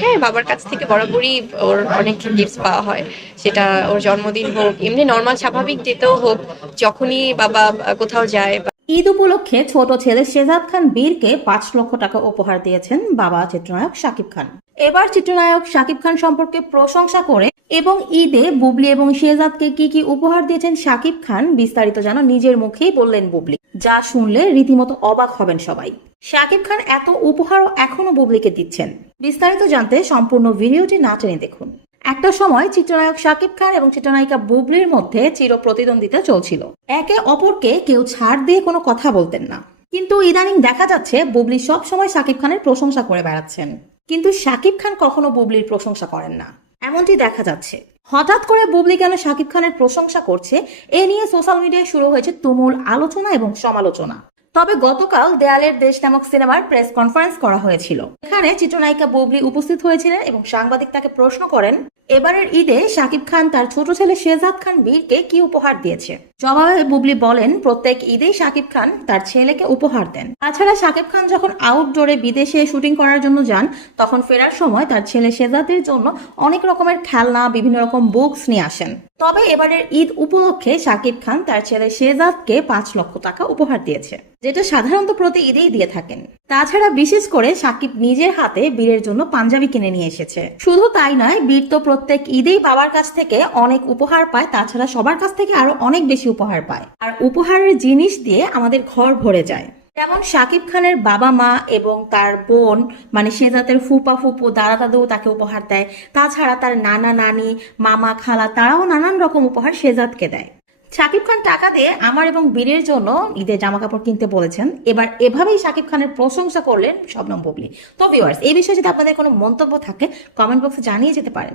হ্যাঁ, বাবার কাছ থেকে বরাবরই ওর অনেক গিফটস পাওয়া হয়। সেটা ওর জন্মদিন হোক, এমনি নরমাল স্বাভাবিক ডেতেও হোক, যখনই বাবা কোথাও যায়। ঈদ উপলক্ষে ছোট ছেলে শেহজাদ খান বীরকে ৫ লক্ষ টাকা উপহার দিয়েছেন বাবা চিত্রনায়ক শাকিব খান। এবার চিত্রনায়ক শাকিব খান সম্পর্কে প্রশংসা করে এবং ঈদে বুবলি এবং শেহজাদকে কি কি উপহার দিয়েছেন শাকিব খান বিস্তারিত যেন নিজের মুখেই বললেন বুবলি, যা শুনলে রীতিমতো অবাক হবেন সবাই। শাকিব খান এত উপহারও এখনো বুবলিকে দিচ্ছেন। বিস্তারিত জানতে সম্পূর্ণ ভিডিওটি না টেনে দেখুন। একটা সময় চিত্রনায়ক শাকিব খান এবং চিত্রনায়িকা বুবলির মধ্যে চির প্রতিদ্বন্দ্বিতা চলছিল। একে অপরকে কেউ ছাড় দিয়ে কোনো কথা বলতেন না। কিন্তু ইদানিং দেখা যাচ্ছে বুবলি সব সময় শাকিব খানের প্রশংসা করে বেড়াচ্ছেন, কিন্তু শাকিব খান কখনো বুবলির প্রশংসা করেন না, এমনটি দেখা যাচ্ছে। হঠাৎ করে বুবলি কেন শাকিব খানের প্রশংসা করছে, এ নিয়ে সোশ্যাল মিডিয়ায় শুরু হয়েছে তুমুল আলোচনা এবং সমালোচনা। তবে গতকাল দেয়ালের দেশ নামক সিনেমার প্রেস কনফারেন্স করা হয়েছিল। এখানে চিত্রনায়িকা বুবলি উপস্থিত হয়েছিলেন এবং সাংবাদিক তাকে প্রশ্ন করেন এবারের ঈদে শাকিব খান তার ছোট ছেলে শেহজাদ খান বীরকে কি উপহার দিয়েছে। জবাবে বুবলি বলেন প্রত্যেক ঈদেই শাকিব খান তার ছেলেকে উপহার দেন। তাছাড়া শাকিব খান যখন আউটডোরে বিদেশে শুটিং করার জন্য যান, তখন ফেরার সময় তার ছেলে শেহজাদের জন্য অনেক রকমের খেলনা, বিভিন্ন রকম বুকস নিয়ে আসেন। তবে এবারের ঈদ উপলক্ষে শাকিব খান তার ছেলে শেহজাদকে ৫ লক্ষ টাকা উপহার দিয়েছে, যেটা সাধারণত প্রতি ঈদেই দিয়ে থাকেন। তাছাড়া বিশেষ করে শাকিব নিজের হাতে বীরের জন্য পাঞ্জাবি কিনে নিয়ে এসেছে। শুধু তাই নয়, বীর তো প্রত্যেক ঈদেই বাবার কাছ থেকে অনেক উপহার পায়, তাছাড়া সবার কাছ থেকে আরো অনেক বেশি উপহার পায়। আর উপহারের জিনিস দিয়ে আমাদের ঘর ভরে যায়। যেমন শাকিব খানের বাবা মা এবং তার বোন মানে শেহজাদের ফুপা ফুপু দাদা দাদু তাকে উপহার দেয়। তাছাড়া তার নানা নানি মামা খালা তারাও নানান রকম উপহার শেহজাদকে দেয়। শাকিব খান টাকা দিয়ে আমার এবং বীরের জন্য ঈদের জামা কাপড় কিনতে বলেছেন। এবার এভাবেই শাকিব খানের প্রশংসা করলেন শবনম বুবলি। তো ভিউয়ার্স, এই বিষয়ে যদি আপনাদের কোনো মন্তব্য থাকে কমেন্ট বক্সে জানিয়ে যেতে পারেন।